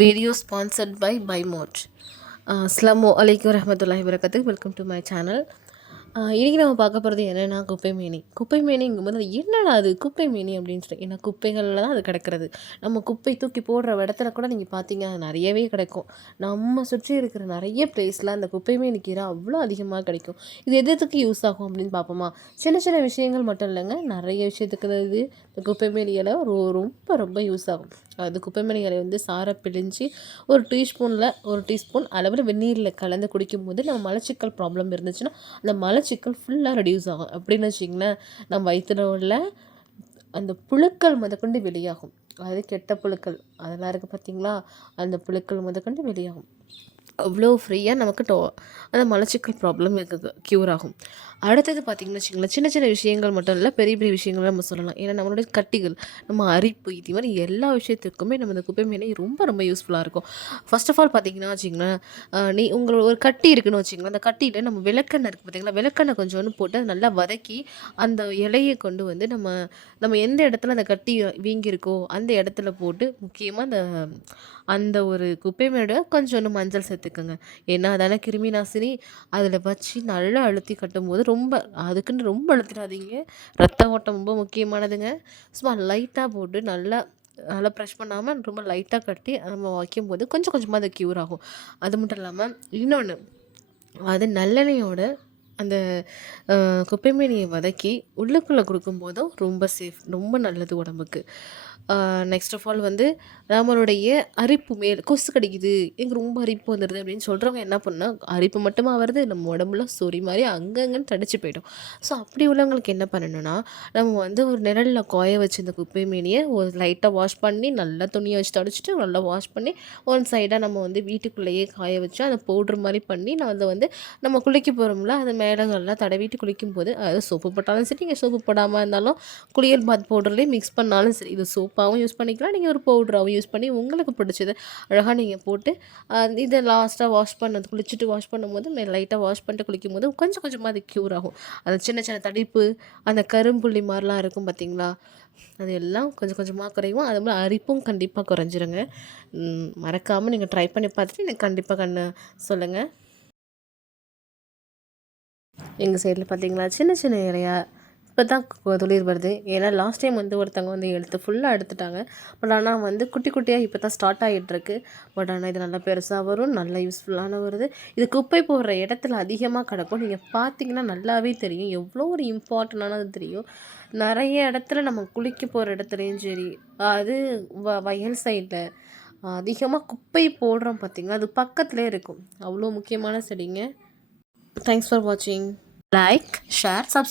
Video sponsored by BuyMode. Assalamu alaikum warahmatullahi wabarakatuh. Welcome to my channel. இன்றைக்கி நம்ம பார்க்க போகிறது என்னென்னா குப்பைமேனி. குப்பைமேனிங்கும்போது அது என்னடா அது குப்பைமேனி அப்படின்னு சொல்லி, ஏன்னா குப்பைகளில் தான் அது கிடக்கிறது. நம்ம குப்பை தூக்கி போடுற இடத்துல கூட நீங்கள் பார்த்தீங்க அது நிறையவே கிடைக்கும். நம்ம சுற்றி இருக்கிற நிறைய பிளேஸில் அந்த குப்பைமேனி கீரை அவ்வளோ அதிகமாக கிடைக்கும். இது எதுக்கு யூஸ் ஆகும் அப்படின்னு பார்ப்போமா? சின்ன சின்ன விஷயங்கள் மட்டும் இல்லைங்க, நிறைய விஷயத்துக்கு இது இந்த குப்பைமேனி இலை ரொம்ப ரொம்ப யூஸ் ஆகும். அது குப்பைமேனி இலை வந்து சாரை பிழிஞ்சு ஒரு டீஸ்பூன் அளவில் வெந்நீரில் கலந்து குடிக்கும்போது நம்ம மலச்சிக்கல் ப்ராப்ளம் இருந்துச்சுன்னா அந்த மலச்சிக்கல் ஃபுல்லாக ரெடியூஸ் ஆகும். அப்படின்னு வச்சிங்களேன், நம்ம வயிற்றுல உள்ள அந்த புழுக்கள் முதற்கொண்டு வெளியாகும். அதாவது கெட்ட புழுக்கள் அதெல்லாம் இருக்குது பார்த்தீங்களா, அந்த புழுக்கள் முதற்கொண்டு வெளியாகும். அவ்வளோ ஃப்ரீயாக நமக்கு அந்த மலச்சிக்கல் ப்ராப்ளம் க்யூர் ஆகும். அடுத்தது பார்த்திங்கன்னு வச்சுக்கோங்களேன், சின்ன சின்ன விஷயங்கள் மட்டும் இல்லை, பெரிய பெரிய விஷயங்கள் நம்ம சொல்லலாம். ஏன்னா நம்மளுடைய கட்டிகள், நம்ம அரிப்பு, இது மாதிரி எல்லா விஷயத்துக்குமே நம்ம இந்த குப்பைமேனி ரொம்ப ரொம்ப யூஸ்ஃபுல்லாக இருக்கும். ஃபர்ஸ்ட் ஆஃப் ஆல் பார்த்திங்கன்னா வச்சிங்களேன், உங்களுக்கு ஒரு கட்டி இருக்குன்னு வச்சிங்களேன், அந்த கட்டியில் நம்ம விளக்கெண்ணெய் இருக்குது பார்த்திங்களா, விளக்கெண்ணெய் கொஞ்சோண்டு போட்டு அதை நல்லா வதக்கி அந்த இலையை கொண்டு வந்து நம்ம எந்த இடத்துல அந்த கட்டி வீங்கியிருக்கோ அந்த இடத்துல போட்டு முக்கியமாக அந்த ஒரு குப்பைமேனோட கொஞ்சோண்டு மஞ்சள் சேர்த்துக்கோங்க. ஏன்னா அதான கிருமி நாசினி. அதில் வச்சு நல்லா அழுத்தி கட்டும்போது அதுக்குன்னு ரொம்ப அழுத்திடாதீங்க. ரத்த ஓட்டம் ரொம்ப முக்கியமானதுங்க. சும்மா லைட்டாக போட்டு நல்லா நல்லா ப்ரெஷ் பண்ணாமல் ரொம்ப லைட்டாக கட்டி நம்ம வைக்கும்போது கொஞ்சம் கொஞ்சமாக அது க்யூர் ஆகும். அது மட்டும் இல்லாமல் இன்னொன்று, அது நல்லெண்ணெயோட அந்த குப்பைமேனியை வதக்கி உள்ளுக்குள்ளே கொடுக்கும்போதும் ரொம்ப சேஃப், ரொம்ப நல்லது உடம்புக்கு. நெக்ஸ்ட் ஆஃப் ஆல் வந்து நம்மளுடைய அரிப்பு கொசு கடிக்குது, எனக்கு ரொம்ப அரிப்பு வந்துடுது அப்படின்னு சொல்கிறவங்க என்ன பண்ணால், அரிப்பு மட்டுமா வருது, நம்ம உடம்புல சொறி மாதிரி அங்கங்கன்னு தடிச்சு போயிடும். ஸோ அப்படி உள்ளவங்களுக்கு என்ன பண்ணணும்னா, நம்ம வந்து ஒரு நிழலில் காய வச்சு இந்த குப்பைமேனியை ஒரு லைட்டாக வாஷ் பண்ணி நல்லா துணியை வச்சு தொடச்சிட்டு நல்லா வாஷ் பண்ணி ஒன் சைடாக நம்ம வந்து வீட்டுக்குள்ளேயே காய வச்சு அதை பவுட்ரு மாதிரி பண்ணி அதை வந்து நம்ம குளிக்க போகிறோம்ல அது மேலங்கள்லாம் தடவிட்டு குளிக்கும்போது, அதாவது சோப்பு போட்டாலும் சரி, நீங்கள் சோப்பு போடாமல் இருந்தாலும் குளியல் பாத் பவுடர்லேயே மிக்ஸ் பண்ணாலும் சரி, இது சோப்பாகவும் யூஸ் பண்ணிக்கலாம், நீங்கள் ஒரு பவுடராகவும் யூஸ் பண்ணி உங்களுக்கு பிடிச்சது அழகாக நீங்கள் போட்டு இதை லாஸ்ட்டாக குளிச்சுட்டு வாஷ் பண்ணும்போது லைட்டாக வாஷ் பண்ணிட்டு குளிக்கும்போது கொஞ்சம் கொஞ்சமாக அது க்யூர் ஆகும். அந்த சின்ன சின்ன தடிப்பு, அந்த கரும்புள்ளி மாதிரிலாம் இருக்கும் பார்த்தீங்களா, அது எல்லாம் கொஞ்சம் கொஞ்சமாக குறையும். அது மாதிரி அரிப்பும் கண்டிப்பாக குறைஞ்சிருங்க. மறக்காமல் நீங்கள் ட்ரை பண்ணி பார்த்துட்டு எனக்கு கண்டிப்பாக சொல்லுங்கள். எங்கள் சைடில் பார்த்தீங்களா சின்ன சின்ன இலையா இப்போ தான் துளிர் வருது. ஏன்னா லாஸ்ட் டைம் வந்து ஒருத்தவங்க வந்து ஃபுல்லாக எடுத்துட்டாங்க. பட் ஆனால் வந்து குட்டி குட்டியாக இப்போ தான் ஸ்டார்ட் ஆகிட்டுருக்கு. பட் ஆனால் இது நல்லா பெருசாக வரும், நல்லா யூஸ்ஃபுல்லான வருது. இது குப்பை போடுற இடத்துல அதிகமாக கிடக்கும். நீங்கள் பார்த்தீங்கன்னா நல்லாவே தெரியும், எவ்வளோ ஒரு இம்பார்ட்டண்டானது தெரியும். நிறைய இடத்துல நம்ம குளிக்க போகிற இடத்துலையும் சரி, அது வயல் சைடில் அதிகமாக குப்பை போடுறோம் பார்த்தீங்கன்னா, அது பக்கத்துலேயே இருக்கும். அவ்வளோ முக்கியமான செடிங்க. Thanks for watching. Like, share, subscribe.